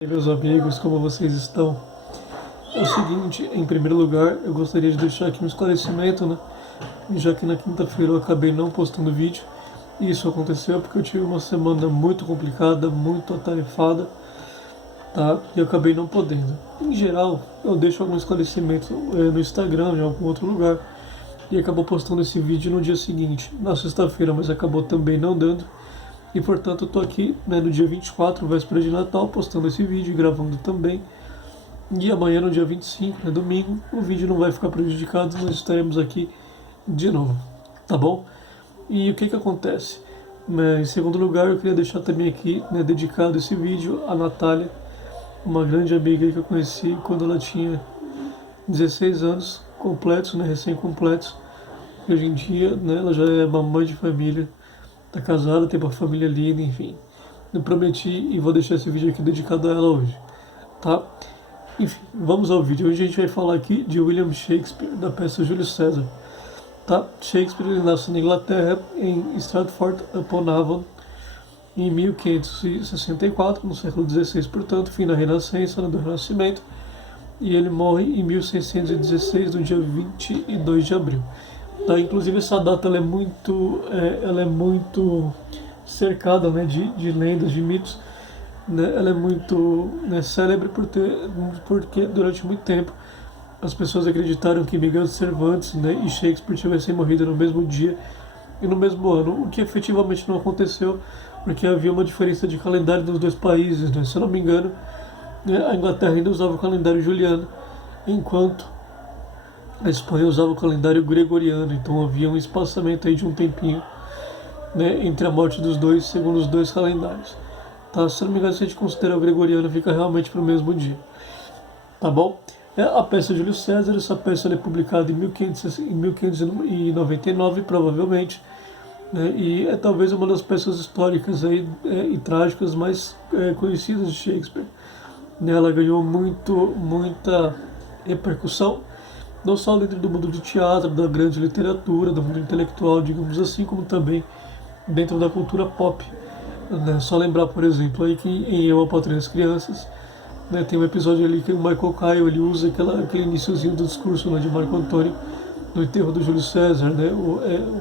E aí, meus amigos, como vocês estão? É o seguinte, em primeiro lugar, eu gostaria de deixar aqui um esclarecimento, né? Já que na quinta-feira eu acabei não postando vídeo, e isso aconteceu porque eu tive uma semana muito complicada, muito atarefada, tá? E eu acabei não podendo. Em geral, eu deixo algum esclarecimento no Instagram, em algum outro lugar, e acabou postando esse vídeo no dia seguinte, na sexta-feira, mas acabou também não dando. E portanto eu tô aqui, né, no dia 24, véspera de Natal, postando esse vídeo e gravando também. E amanhã, no dia 25, né, domingo, o vídeo não vai ficar prejudicado, nós estaremos aqui de novo, tá bom? E o que que acontece? Em segundo lugar, eu queria deixar também aqui, né, dedicado esse vídeo à Natália, uma grande amiga que eu conheci quando ela tinha 16 anos completos, né, recém-completos. E hoje em dia, né, ela já é uma mãe de família, tá casada, tem uma família linda, enfim. Eu prometi e vou deixar esse vídeo aqui dedicado a ela hoje, tá? Enfim, vamos ao vídeo. Hoje a gente vai falar aqui de William Shakespeare, da peça Júlio César. Tá? Shakespeare ele nasce na Inglaterra, em Stratford-upon-Avon, em 1564, no século XVI, portanto, fim da Renascença, do Renascimento, e ele morre em 1616, no dia 22 de abril. Tá? Inclusive essa data ela é muito cercada, né, de lendas, de mitos, né? Ela é muito, né, célebre porque durante muito tempo as pessoas acreditaram que Miguel de Cervantes, né, e Shakespeare tivessem morrido no mesmo dia e no mesmo ano, o que efetivamente não aconteceu, porque havia uma diferença de calendário nos dois países, né? Se eu não me engano, né, a Inglaterra ainda usava o calendário juliano, enquanto a Espanha usava o calendário gregoriano, então havia um espaçamento aí de um tempinho, né, entre a morte dos dois, segundo os dois calendários. Tá? Se não me engano, se a gente considerar o gregoriano, fica realmente para o mesmo dia. Tá bom? É a peça Júlio César, essa peça é publicada em 1599, provavelmente, né, e é talvez uma das peças históricas aí, e trágicas mais conhecidas de Shakespeare. Ela ganhou muita repercussão, não só dentro do mundo do teatro, da grande literatura, do mundo intelectual, digamos assim, como também dentro da cultura pop. Né? Só lembrar, por exemplo, aí que em Eu, a Patroa e as Crianças, né, tem um episódio ali que o Michael Caine ele usa aquele iniciozinho do discurso, né, de Marco Antônio no enterro do Júlio César, né,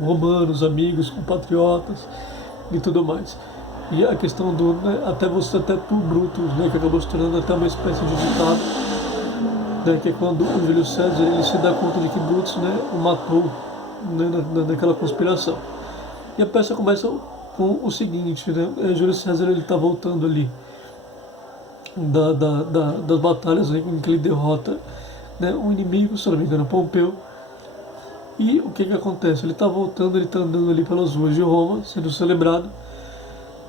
romanos, amigos, compatriotas e tudo mais. E a questão do, né, até tu Brutus, né, que acabou se tornando até uma espécie de ditado, né, que é quando o Júlio César ele se dá conta de que Brutus, né, o matou, né, naquela conspiração. E a peça começa com o seguinte, né, Júlio César ele está voltando ali das batalhas, né, em que ele derrota, né, um inimigo, se não me engano, Pompeu. E o que que acontece? Ele está voltando, ele está andando ali pelas ruas de Roma, sendo celebrado,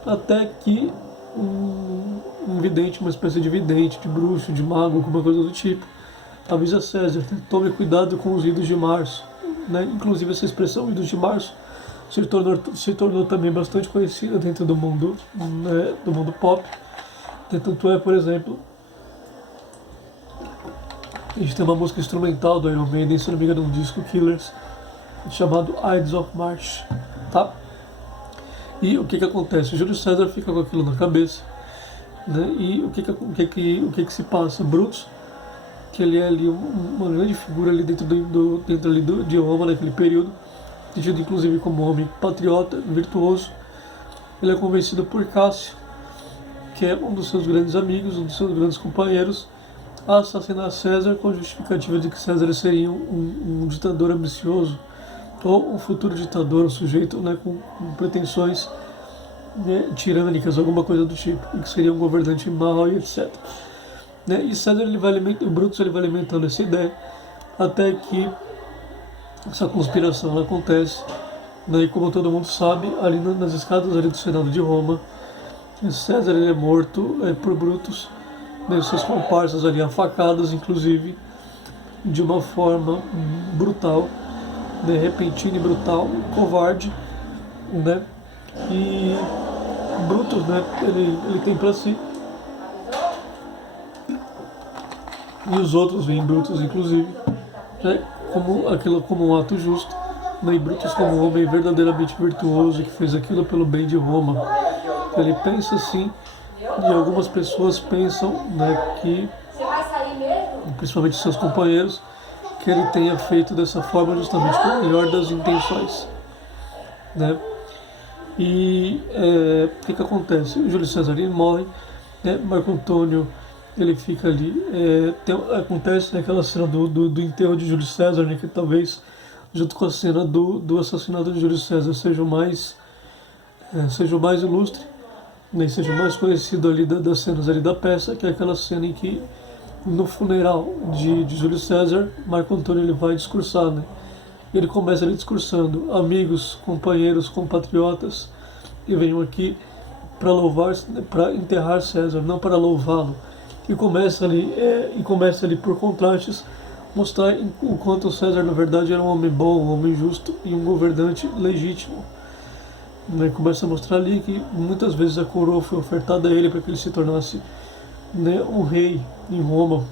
até que um vidente, uma espécie de vidente, de bruxo, de mago, alguma coisa do tipo, avisa César, tome cuidado com os idos de março. Né? Inclusive essa expressão, idos de março, se tornou também bastante conhecida dentro do mundo, né, do mundo pop. Tanto é, por exemplo, a gente tem uma música instrumental do Iron Maiden, se não me engano, um disco Killers, chamado Ides of March, tá? E o que que acontece? O Júlio César fica com aquilo na cabeça, né? E o que que se passa? Brutus, que ele é ali uma grande figura ali dentro ali de Roma naquele período, tido inclusive como homem patriota, virtuoso, ele é convencido por Cássio, que é um dos seus grandes amigos, um dos seus grandes companheiros, a assassinar César com a justificativa de que César seria um ditador ambicioso, ou um futuro ditador, um sujeito, né, com pretensões, né, tirânicas, alguma coisa do tipo, e que seria um governante mau e etc. Né? E César, o Brutus ele vai alimentando essa ideia, até que essa conspiração ela acontece, né, e como todo mundo sabe, ali nas escadas ali do Senado de Roma, César ele é morto por Brutus, né, seus comparsas ali afacados, inclusive, de uma forma brutal, né, repentina e brutal, covarde, né, e Brutus, né, ele tem para si, e os outros veem Brutus, inclusive, né, como um ato justo, né, e Brutus como um homem verdadeiramente virtuoso que fez aquilo pelo bem de Roma. Ele pensa assim, E algumas pessoas pensam, né, que, principalmente seus companheiros, que ele tenha feito dessa forma justamente com a melhor das intenções, né? E o que acontece? O Júlio César ele morre, né? Marco Antônio ele fica ali. Acontece naquela cena do enterro de Júlio César, né? Que talvez junto com a cena do assassinato de Júlio César seja seja o mais ilustre, né? Seja o mais conhecido ali das cenas ali da peça, que é aquela cena em que no funeral de Júlio César, Marco Antônio ele vai discursar, né? Ele começa ali discursando: amigos, companheiros, compatriotas, que venham aqui para louvar, para enterrar César, não para louvá-lo. E começa ali por contrastes mostrar o quanto César na verdade era um homem bom, um homem justo e um governante legítimo. Né? Começa a mostrar ali que muitas vezes a coroa foi ofertada a ele para que ele se tornasse, né, um rei em Roma.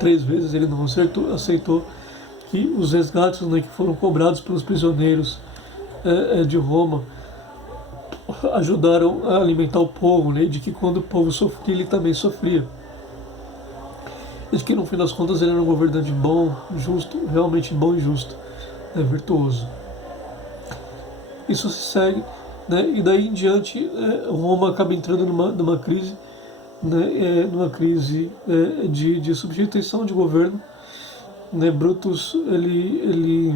3 vezes ele não aceitou que os resgates, né, que foram cobrados pelos prisioneiros de Roma ajudaram a alimentar o povo, né, de que quando o povo sofria, ele também sofria. E de que no fim das contas ele era um governante bom, justo, realmente bom e justo, né, virtuoso. Isso se segue, né, e daí em diante Roma acaba entrando numa crise, né, numa crise de substituição de governo. Né, Brutus ele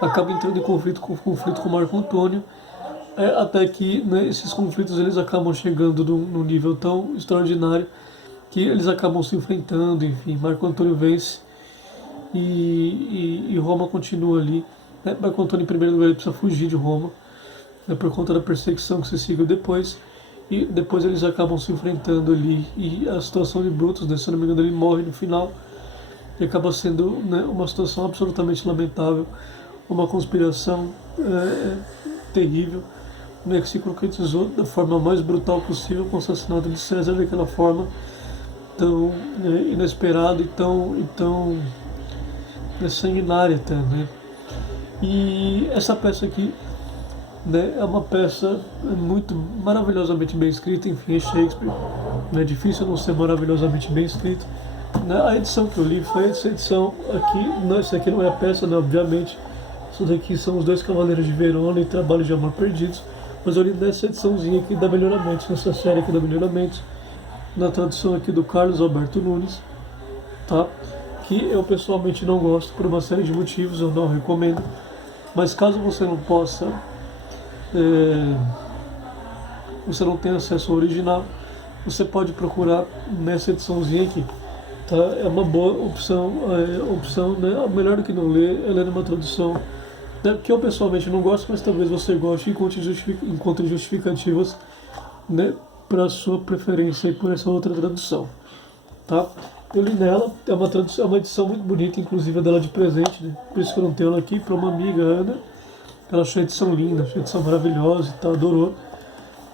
acaba entrando em conflito com Marco Antônio, até que, né, esses conflitos eles acabam chegando num nível tão extraordinário que eles acabam se enfrentando. Enfim, Marco Antônio vence e Roma continua ali. Né? Marco Antônio, em primeiro lugar, ele precisa fugir de Roma, né, por conta da perseguição que se seguiu depois. E depois eles acabam se enfrentando ali. E a situação de Brutus, né, se não me engano, ele morre no final. E acaba sendo, né, uma situação absolutamente lamentável, uma conspiração terrível, né, que se concretizou da forma mais brutal possível com o assassinato de César, daquela forma tão inesperada e tão sanguinária até, né? E essa peça aqui, né, é uma peça muito maravilhosamente bem escrita. Enfim, é Shakespeare, não é difícil não ser maravilhosamente bem escrito. A edição que eu li foi essa edição aqui. Não, isso aqui não é a peça, né, obviamente. Isso daqui são os Dois Cavaleiros de Verona e Trabalho de Amor Perdidos. Mas eu li nessa ediçãozinha aqui da Melhoramentos, nessa série aqui da Melhoramentos, na tradução aqui do Carlos Alberto Nunes, tá? Que eu pessoalmente não gosto por uma série de motivos, eu não recomendo. Mas caso você não possa, você não tenha acesso ao original, você pode procurar nessa ediçãozinha aqui. Tá? É uma boa opção, né? Melhor do que não ler, ela é numa tradução, né, que eu pessoalmente não gosto, mas talvez você goste e encontre justificativas, né, para a sua preferência por essa outra tradução. Tá? Eu li nela, é uma edição muito bonita, inclusive é dela de presente, né? Por isso que eu não tenho ela aqui, para uma amiga, Ana. Ela achou a edição linda, achou a edição maravilhosa e tal, adorou.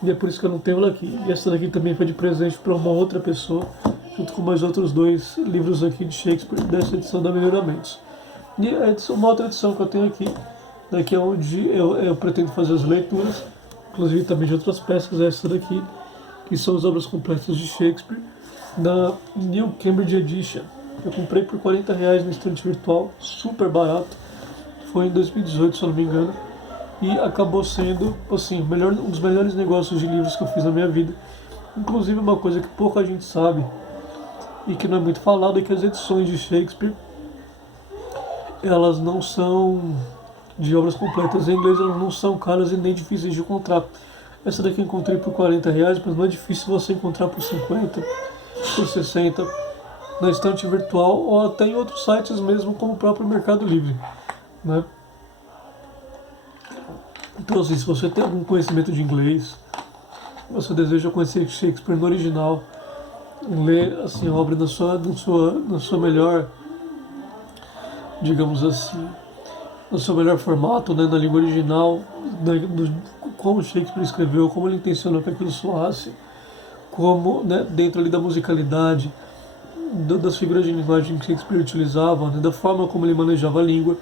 E é por isso que eu não tenho ela aqui. E essa daqui também foi de presente para uma outra pessoa, junto com mais outros 2 livros aqui de Shakespeare, dessa edição da Melhoramentos. E uma outra edição que eu tenho aqui, né, que é onde eu pretendo fazer as leituras, inclusive também de outras peças, é essa daqui, que são as obras completas de Shakespeare, da New Cambridge Edition. Eu comprei por R$40 na estante virtual, super barato, foi em 2018, se eu não me engano, e acabou sendo, assim, um dos melhores negócios de livros que eu fiz na minha vida. Inclusive, uma coisa que pouca gente sabe e que não é muito falado é que as edições de Shakespeare, elas não são, de obras completas em inglês, elas não são caras e nem difíceis de encontrar. Essa daqui eu encontrei por R$40, mas não é difícil você encontrar por 50, por 60, na estante virtual ou até em outros sites mesmo, como o próprio Mercado Livre, né? Então, assim, se você tem algum conhecimento de inglês, você deseja conhecer Shakespeare no original, ler, assim, a obra na sua melhor, digamos assim, no seu melhor formato, né, na língua original, como Shakespeare escreveu, como ele intencionou que aquilo soasse, como, né, dentro ali da musicalidade, das figuras de linguagem que Shakespeare utilizava, né, da forma como ele manejava a língua.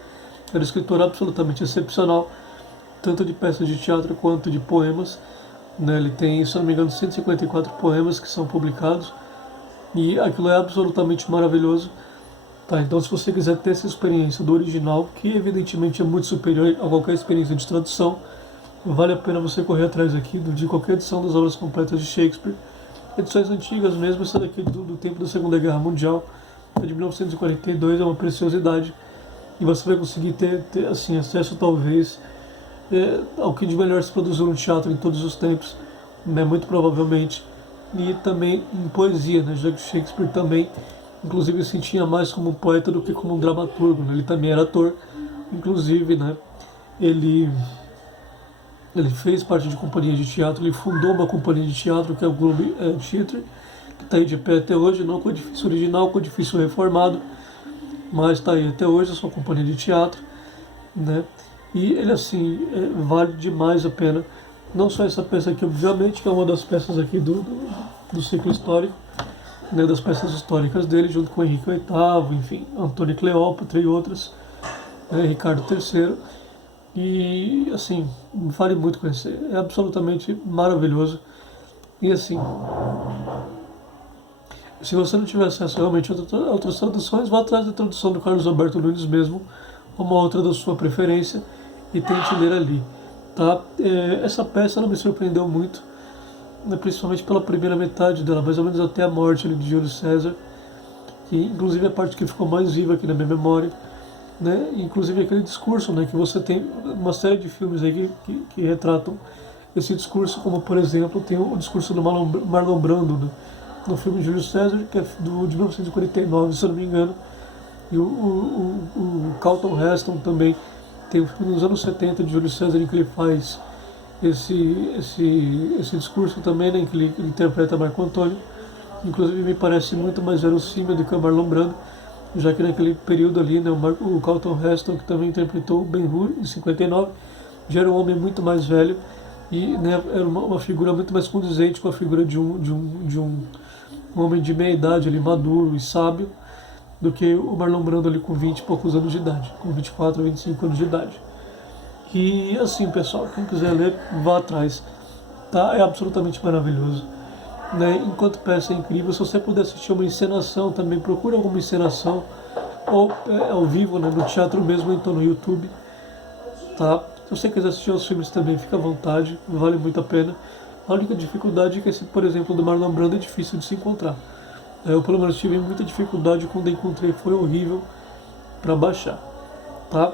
Era um escritor absolutamente excepcional, tanto de peças de teatro quanto de poemas, né? Ele tem, se não me engano, 154 poemas que são publicados e aquilo é absolutamente maravilhoso. Tá, então se você quiser ter essa experiência do original, que evidentemente é muito superior a qualquer experiência de tradução, vale a pena você correr atrás aqui de qualquer edição das obras completas de Shakespeare. Edições antigas mesmo, essa daqui do tempo da Segunda Guerra Mundial, é de 1942, é uma preciosidade. E você vai conseguir ter assim, acesso talvez ao que de melhor se produziu no teatro em todos os tempos, né, muito provavelmente. E também em poesia, né, já que Shakespeare também, inclusive, se sentia mais como um poeta do que como um dramaturgo, né? Ele também era ator, inclusive, né, ele fez parte de companhia de teatro, ele fundou uma companhia de teatro que é o Globe Theatre, que está aí de pé até hoje, não com o edifício original, com o edifício reformado, mas está aí até hoje a sua companhia de teatro, né? E ele assim vale demais a pena. Não só essa peça aqui, obviamente, que é uma das peças aqui do ciclo histórico, né, das peças históricas dele, junto com Henrique VIII, enfim, Antônio e Cleópatra e outras, né, Ricardo III. E assim, vale muito conhecer. É absolutamente maravilhoso. E assim, se você não tiver acesso realmente a outras traduções, vá atrás da tradução do Carlos Alberto Nunes mesmo, ou uma outra da sua preferência, e tente ler ali. Tá? Essa peça não me surpreendeu muito, né, principalmente pela primeira metade dela, mais ou menos até a morte ali, de Júlio César, que inclusive é a parte que ficou mais viva aqui na minha memória. Né? Inclusive aquele discurso, né, que você tem uma série de filmes aí que retratam esse discurso, como por exemplo tem o discurso do Marlon Brando, né, no filme Júlio César, que é de 1949, se eu não me engano, e o Carlton Heston também tem um filme nos anos 70 de Júlio César em que ele faz esse discurso também, né, em que ele interpreta Marco Antônio. Inclusive me parece muito mais verossímil do que o Marlon Brando, já que naquele período ali, né, o Carlton Heston, que também interpretou o Ben-Hur em 59, já era um homem muito mais velho e, né, era uma figura muito mais condizente com a figura de um homem de meia idade, ali, maduro e sábio, do que o Marlon Brando ali com 20 e poucos anos de idade, com 24, 25 anos de idade. E assim, pessoal, quem quiser ler, vá atrás, tá? É absolutamente maravilhoso. Né? Enquanto peça é incrível, se você puder assistir uma encenação também, procure alguma encenação, ou ao vivo, né, no teatro mesmo, então no YouTube. Tá? Se você quiser assistir aos filmes também, fica à vontade, vale muito a pena. A única dificuldade é que esse, por exemplo, do Marlon Brando é difícil de se encontrar. Eu, pelo menos, tive muita dificuldade quando encontrei, foi horrível para baixar. Tá?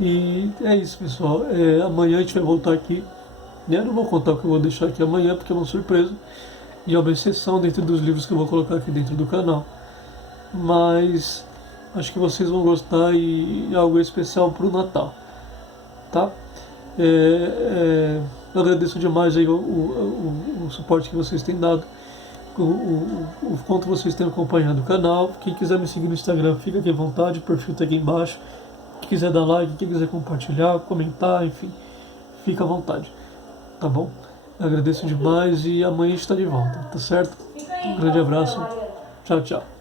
E é isso, pessoal. Amanhã a gente vai voltar aqui. Eu não vou contar o que eu vou deixar aqui amanhã, porque é uma surpresa. E é uma exceção dentro dos livros que eu vou colocar aqui dentro do canal. Mas acho que vocês vão gostar e é algo especial para o Natal. Tá? Eu agradeço demais aí o suporte que vocês têm dado, o quanto vocês têm acompanhado o canal. Quem quiser me seguir no Instagram, fica aqui à vontade, o perfil está aqui embaixo. Quem quiser dar like, quem quiser compartilhar, comentar, enfim, fica à vontade. Tá bom? Eu agradeço demais e amanhã a gente está de volta, tá certo? Um grande abraço. Tchau, tchau.